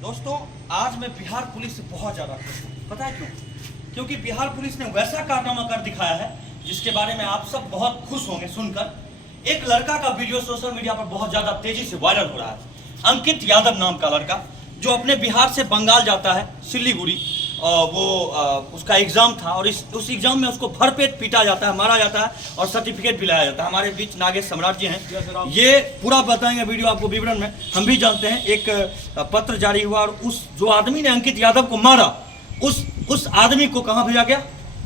दोस्तों, आज मैं बिहार पुलिस से बहुत ज़्यादा खुश हूँ। पता है क्यों? क्योंकि बिहार पुलिस ने वैसा कारनामा कर दिखाया है जिसके बारे में आप सब बहुत खुश होंगे सुनकर। एक लड़का का वीडियो सोशल मीडिया पर बहुत ज़्यादा तेजी से वायरल हो रहा है। अंकित यादव नाम का लड़का जो अपने बिहार से बंगाल जाता है, सिल्लीगुड़ी। उसका एग्जाम था और उस एग्जाम में उसको भरपेट पीटा जाता है, मारा जाता है और सर्टिफिकेट भी लाया जाता है। हमारे बीच नागेश सम्राट जी हैं, ये पूरा बताएंगे वीडियो आपको विवरण में। हम भी जानते हैं एक पत्र जारी हुआ और उस जो आदमी ने अंकित यादव को मारा उस आदमी को कहाँ भेजा गया?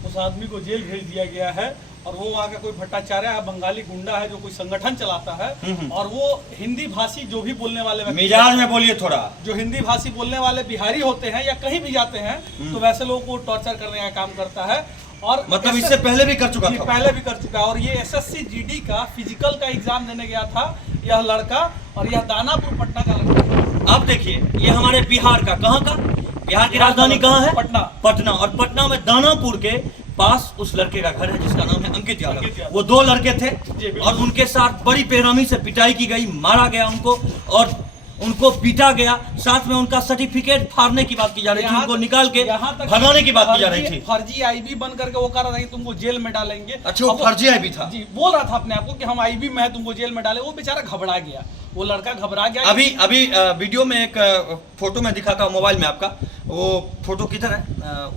उस आदमी को जेल भेज दिया गया है। और वो वहाँ का कोई भट्टाचार्य है, बंगाली गुंडा है जो कोई संगठन चलाता है। और वो हिंदी भाषी जो भी बोलने वाले मिजाज में बोलिए थोड़ा, जो हिंदी भाषी बोलने वाले बिहारी होते हैं या कहीं भी जाते हैं तो वैसे लोगों को टॉर्चर करने का काम करता है। और मतलब इससे पहले भी कर चुका था? पहले भी कर चुका है। और ये SSC GD का फिजिकल का एग्जाम देने गया था यह लड़का, और यह दानापुर पटना का लड़का। अब देखिए, ये हमारे बिहार का, कहाँ का? बिहार की राजधानी कहाँ है? पटना। और पटना में दानापुर के पास उस लड़के का घर है जिसका नाम है अंकित यादव। वो दो लड़के थे और उनके साथ बड़ी बेरहमी से पिटाई की गई, मारा गया उनको और उनको पीटा गया। साथ में उनका सर्टिफिकेट फाड़ने की बात की जा रही थी, उनको निकाल के भगाने की बात की जा रही थी। फर्जी IB बन करके वो कह रहा था कि तुमको जेल में डालेंगे। अच्छा, वो फर्जी IB था? जी, बोल रहा था अपने आप को कि हम IB में है, तुमको जेल में डाले। वो बेचारा घबरा गया, वो लड़का घबरा गया। अभी वीडियो में एक फोटो में दिखाता हूँ मोबाइल में आपका। वो फोटो किधर है?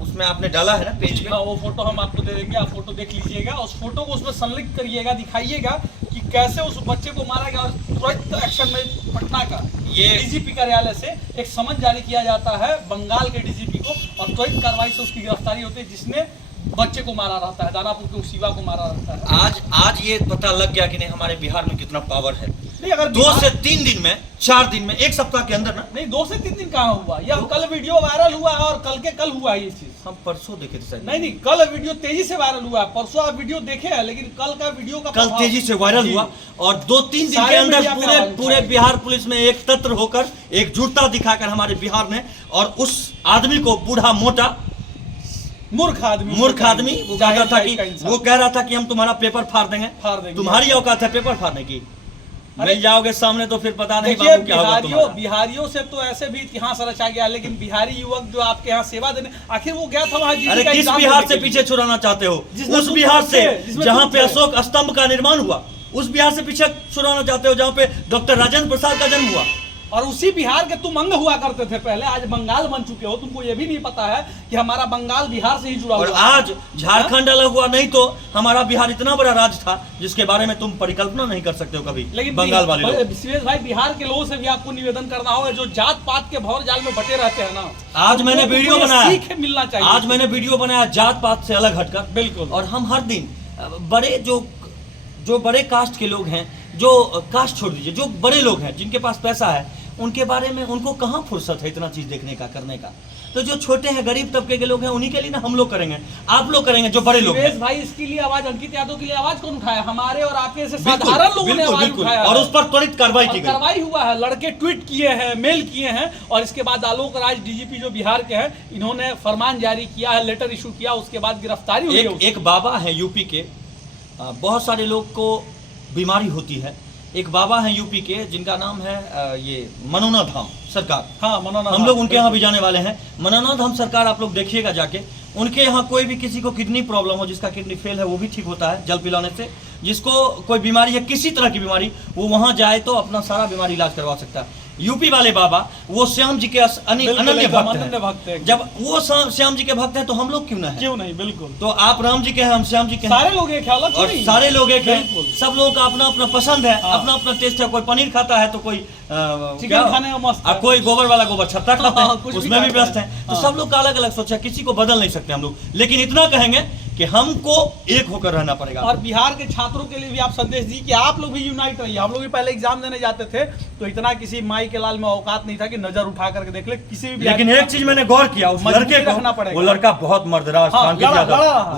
उसमें आपने डाला है ना पेज पे? वो फोटो हम आपको दे देंगे, आप फोटो देख लीजिएगा। उस फोटो को उसमें संलिग्ध करिएगा, दिखाइएगा कि कैसे उस बच्चे को मारा गया। और त्वरित एक्शन में पटना का ये DGP कार्यालय से एक समन जारी किया जाता है बंगाल के DGP को, और त्वरित कार्रवाई से उसकी गिरफ्तारी होती है जिसने बच्चे को मारा रहता है, दानापुर के उस शिवा को मारा रहता है। आज ये पता लग गया कि नहीं हमारे बिहार में कितना पावर है। नहीं, अगर 2 से 3 दिन में, 4 दिन में, एक सप्ताह के अंदर ना। नहीं, 2 से 3 दिन कहाँ हुआ? यह कल वीडियो वायरल हुआ है और कल के कल हुआ है ये चीज। हम परसों देखे थे। नहीं, कल वीडियो तेजी से वायरल हुआ है। परसों आप वीडियो देखे हैं, लेकिन कल का वीडियो का कल तेजी से वायरल हुआ और 2-3 दिन के अंदर पूरे बिहार पुलिस में एक तंत्र होकर, एकजुटता दिखाकर हमारे बिहार ने, और उस आदमी को, बूढ़ा मोटा मूर्ख आदमी वो कह रहा था कि हम तुम्हारा पेपर फाड़ देंगे। तुम्हारी औकात है पेपर फाड़ने की? मिल जाओगे सामने तो फिर पता नहीं बाबू क्या होगा तुम्हारा। बिहारियों से तो ऐसे भी इतिहास रचा गया, लेकिन बिहारी युवक जो आपके यहाँ सेवा देने, आखिर वो गया था वहाँ। अरे किस बिहार से पीछे छुड़ाना चाहते हो? उस बिहार से जहाँ पे अशोक स्तंभ का निर्माण हुआ, उस बिहार से पीछे छुड़ाना चाहते हो जहाँ पे डॉक्टर राजेंद्र प्रसाद का जन्म हुआ। और उसी बिहार के तुम अंग हुआ करते थे पहले, आज बंगाल बन चुके हो। तुमको ये भी नहीं पता है कि हमारा बंगाल बिहार से ही जुड़ा हुआ है। और आज झारखंड अलग हुआ, नहीं तो हमारा बिहार इतना बड़ा राज्य था जिसके बारे में तुम परिकल्पना नहीं कर सकते हो कभी। लेकिन बंगाल वाले लोग, सुरेश भाई, बिहार के लोगों से भी आपको निवेदन करना होगा जो जात पात के भौर जाल में बटे रहते हैं ना। आज मैंने वीडियो बनाया, सीख मिलना चाहिए। आज मैंने वीडियो बनाया जात पात से अलग हटकर। बिल्कुल। और हम हर दिन बड़े जो बड़े कास्ट के लोग हैं, जो कास्ट छोड़ दीजिए, जो बड़े लोग हैं जिनके पास पैसा है, उनके बारे में उनको कहाँ फुर्सत है इतना चीज देखने का, करने का। तो जो छोटे हैं, गरीब तबके के लोग हैं, उन्हीं के लिए ना हम लोग करेंगे, आप लोग करेंगे जो बड़े लोग हैं। भाई, इसके लिए आवाज, अंकित यादव के लिए आवाज कौन उठाया? हमारे और आपके जैसे साधारण लोगों ने आवाज उठाया और उस पर त्वरित कार्रवाई की गई। कार्रवाई हुआ है। लड़के ट्वीट किए हैं, मेल किए हैं, और इसके बाद आलोक राज DGP जो बिहार के हैं, इन्होंने फरमान जारी किया है, लेटर इशू किया, उसके बाद गिरफ्तारी हुई है। एक बाबा है यूपी के, बहुत सारे लोग को बीमारी होती है। एक बाबा हैं यूपी के जिनका नाम है ये मनोना धाम सरकार। हाँ, मनोना हम लोग उनके यहाँ भी जाने वाले हैं। मनोना धाम सरकार आप लोग देखिएगा जाके। उनके यहाँ कोई भी किसी को किडनी प्रॉब्लम हो, जिसका किडनी फेल है, वो भी ठीक होता है जल पिलाने से। जिसको कोई बीमारी है, किसी तरह की बीमारी, वो वहाँ जाए तो अपना सारा बीमारी इलाज करवा सकता है। यूपी वाले बाबा वो श्याम जी के अनन्य भक्त हैं। जब वो श्याम जी के भक्त हैं तो हम लोग क्यों ना हैं? क्यों नहीं, बिल्कुल। तो आप राम जी के हैं, हम श्याम जी के हैं, सारे लोग एक हैं, और सारे लोग एक हैं। सब लोगों का अपना अपना पसंद है, अपना अपना टेस्ट है। कोई पनीर खाता है तो कोई चिकन खाने में मस्त है, कोई गोबर वाला गोबर छत्ता खाता है, उसमें भी व्यस्त है। तो सब लोग का अलग अलग सोचा, किसी को बदल नहीं सकते हम लोग। लेकिन इतना कहेंगे कि हमको एक होकर रहना पड़ेगा। और बिहार के छात्रों के लिए भी आप संदेश दी कि आप लोग भी यूनाइट रहिए। हम लोग भी पहले एग्जाम देने जाते थे तो इतना किसी माई के लाल में औकात नहीं था कि नजर उठा करके देख ले किसी भी। लेकिन एक चीज मैंने गौर किया, उस लड़के को, वो लड़का बहुत मर्दराज,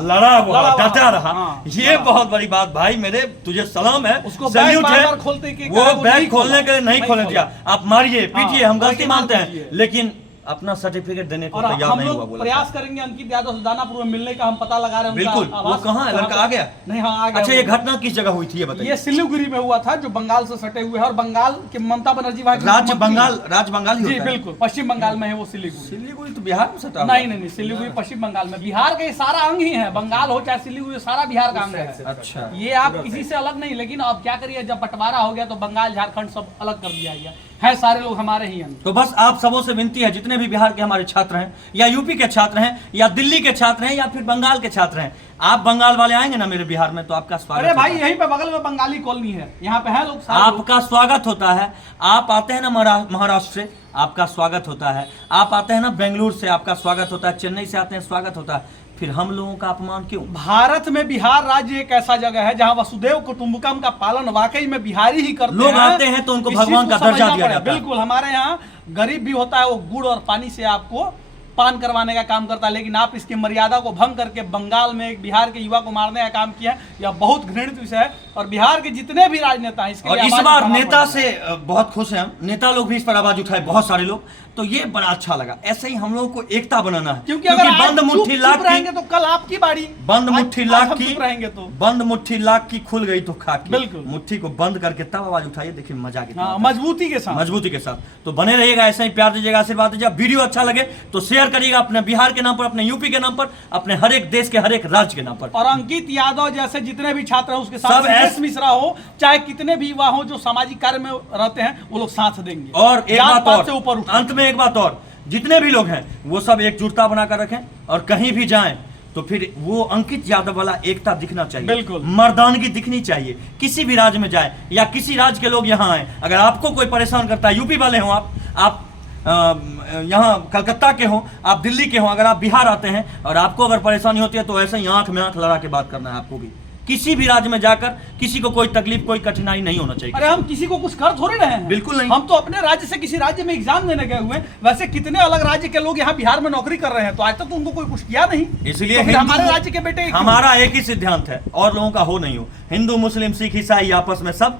लड़ा हुआ, डटा रहा। ये बहुत बड़ी बात भाई, मेरे तुझे सलाम है, उसको सैल्यूट है। खोलते वो बैग खोलने के लिए नहीं खोलने दिया। आप मारिए, पीटिए, हम गलती मानते हैं, लेकिन अपना सर्टिफिकेट देने को और तैयार हम नहीं हुआ। लोग बोला प्रयास करेंगे अंकित यादव से दानापुर में मिलने का, हम पता लगा रहे हैं उनका बिल्कुल। वो आवास कहाँ है? लड़का आ गया? नहीं, हाँ आ गया। अच्छा, ये घटना किस जगह हुई थी ये बताइए। ये सिलीगुड़ी में हुआ था, जो बंगाल से सटे हुए है, और बंगाल के ममता बनर्जी वहाँ की राज्य मुख्यमंत्री बंगाल ही जी होता है। बिल्कुल, पश्चिम बंगाल में है वो सिलीगुड़ी। सिलीगुड़ी तो बिहार में सटा हुआ नहीं नहीं नहीं, सिलीगुड़ी पश्चिम बंगाल में, बिहार का ये सारा अंग ही है, बंगाल हो चाहे सिलीगुड़ी, सारा बिहार का अंग है। अच्छा, ये आप किसी से अलग नहीं, लेकिन अब क्या करिए, जब बंटवारा हो गया तो बंगाल झारखंड सब अलग कर दिया गया है, सारे लोग हमारे ही अंग। तो बस आप सबों से विनती है, जितने भी बिहार के हमारे छात्र हैं, या यूपी के छात्र हैं, या दिल्ली के छात्र हैं, या फिर बंगाल के छात्र हैं, आप बंगाल वाले आएंगे ना मेरे बिहार में तो आपका स्वागत अरे भाई होता है। यहीं पे बगल में बंगाली कॉलोनी है, यहाँ पे है लोग सारे लोग। आपका स्वागत होता है। आप आते हैं ना महाराष्ट्र से, आपका स्वागत होता है। आप आते हैं ना बेंगलुरु से, आपका स्वागत होता है। चेन्नई से आते हैं, स्वागत होता है। फिर हम लोगों का अपमान क्यों? भारत में बिहार राज्य एक ऐसा जगह है जहां वसुदेव कुटुंबकम का पालन वाकई में बिहारी ही करते हैं। लोग आते हैं तो उनको इस भगवान चीज का को दर्जा समझना दिया पड़ेगा। जाता है। बिल्कुल, हमारे यहाँ गरीब भी होता है, वो गुड़ और पानी से आपको पान करवाने का काम करता है, लेकिन आप इसकी मर्यादा को भंग करके बंगाल में एक बिहार के युवा को मारने का काम किया है। यह बहुत घृणित विषय है, और बिहार के जितने भी राजनेता हैं इसके और लिए इस आवाज बार उठाना नेता पड़ेगा। से बहुत खुश हैं हम। नेता लोग भी इस पर आवाज उठाए, बहुत सारे लोग, तो ये बड़ा अच्छा लगा। ऐसे ही हम लोगों को एकता बनाना है, क्योंकि अगर आज बंद मुट्ठी चुप लाख रहेंगे की, तो कल आपकी बारी। बंद आज- मुट्ठी आज लाख हम की, चुप रहेंगे तो बंद मुट्ठी लाख की खुल गई तो खाक की। बिल्कुल। मुट्ठी को बंद करके तब आवाज उठाइए, देखिए मजा कितना हाँ, आता है। मजबूती के साथ। मजबूती के साथ तो बने रहिएगा, ऐसे ही प्यार दीजिएगा, आशीर्वाद दीजिएगा। वीडियो अच्छा लगे तो शेयर करिएगा, अपने बिहार के नाम पर, अपने यूपी के नाम पर, अपने हर एक देश के हर एक राज्य के नाम पर। और अंकित यादव जैसे जितने भी छात्र हैं उसके सब साथ ऐस- सुरेश मिश्रा हो, चाहे कितने भी युवा हो जो सामाजिक कार्य में रहते हैं, वो लोग साथ देंगे। और एक जात बात पात से और, ऊपर उठ। अंत में एक बात और, जितने भी लोग हैं वो सब एकजुटता बनाकर रखें, और कहीं भी जाएं तो फिर वो अंकित यादव वाला एकता दिखना चाहिए। बिल्कुल। मर्दानगी दिखनी चाहिए। किसी भी राज्य में जाए या किसी राज्य के लोग यहाँ आए, अगर आपको कोई परेशान करता है, यूपी वाले हो आप यहाँ कलकत्ता के हो, आप दिल्ली के हो, अगर आप बिहार आते हैं और आपको अगर परेशानी होती है तो ऐसे ही आंख में आंख लड़ा के बात करना है आपको भी। किसी भी राज्य में जाकर किसी को कोई तकलीफ, कोई कठिनाई नहीं होना चाहिए। अरे हम किसी को कुछ कर थोड़ी रहे हैं, बिल्कुल नहीं। हम तो अपने राज्य से किसी राज्य में एग्जाम देने गए हुए हैं। वैसे कितने अलग राज्य के लोग यहाँ बिहार में नौकरी कर रहे हैं, तो आज तक तो उनको कोई कुछ किया नहीं। इसलिए तो फिर हिंदू- हमारे राज्य के बेटे क्यों? हमारा एक ही सिद्धांत है, और लोगों का हो नहीं हो। हिंदू, मुस्लिम, सिख, ईसाई आपस में सब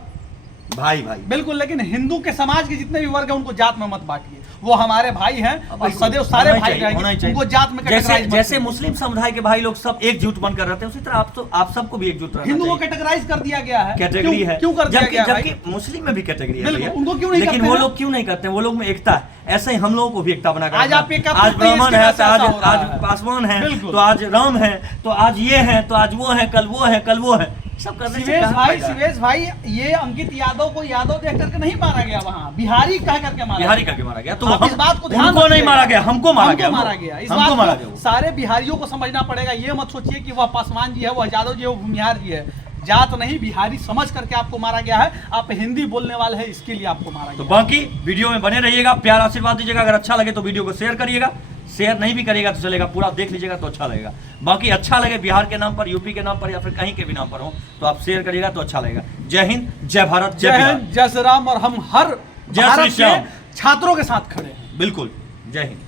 भाई भाई। बिल्कुल, लेकिन हिंदू के समाज के जितने भी वर्ग हैं उनको जात में मत बांटिए। वो हमारे भाई हैं और सदैव सारे भाई रहेंगे, उनको जात में जैसे categorize मत जैसे करिए। मुस्लिम समुदाय के भाई लोग सब एकजुट बनकर रहते हैं, उसी तरह आप सबको भी एकजुट रहना हिंदू को चाहिए। कैटेगराइज कर दिया गया है। कैटेगरी क्यों- है, क्यों कर दिया गया है भाई? जबकि मुस्लिम में भी कैटेगरी है बिल्कुल, भैया। उनको क्यों नहीं लेकिन करते वो हैं? लोग क्यों नहीं करते हैं? वो लोग में एकता है। ऐसे ही हम लोगों को भी एकता बनाकर आज रखना आप है। एक आज ब्राह्मण है तो आज ऐसा हो रहा आज है। पासवान है, बिल्कुल। तो आज राम है, तो आज ये है, तो आज वो है, कल वो है, कल वो है। सब करने से शिवेश कहाँ भाई, फायदा है? शिवेश भाई, ये अंकित यादव को यादव देख करके नहीं मारा गया, वहाँ बिहारी कह करके मारा बिहारी गया। करके मारा गया, तो आप इस बात को ध्यान उनको नहीं रखिएगा। मारा गया, हमको मारा गया। मारा गया। इस हमको मारा बात गया को वो। सारे बिहारियों को समझना पड़ेगा। ये मत सोचिए कि वह पासवान जी है, वह यादव जी है, वो भूमिहार जी है। जात नहीं, बिहारी समझ करके आपको मारा गया है। आप हिंदी बोलने वाले हैं, इसके लिए आपको मारा तो गया। बाकी वीडियो में बने रहिएगा, प्यार आशीर्वाद दीजिएगा। अगर अच्छा लगे तो वीडियो को शेयर करिएगा, शेयर नहीं भी करिएगा तो चलेगा, पूरा देख लीजिएगा तो अच्छा लगेगा। बाकी अच्छा लगे बिहार के नाम पर, यूपी के नाम पर, या फिर कहीं के भी नाम पर हो तो आप शेयर करिएगा तो अच्छा लगेगा। जय हिंद, जय भारत, जय जय बिहार। हिंद, जय श्री राम। और हम हर जय भारत श्री श्याम। के छात्रों के साथ खड़े हैं। बिल्कुल, जय हिंद।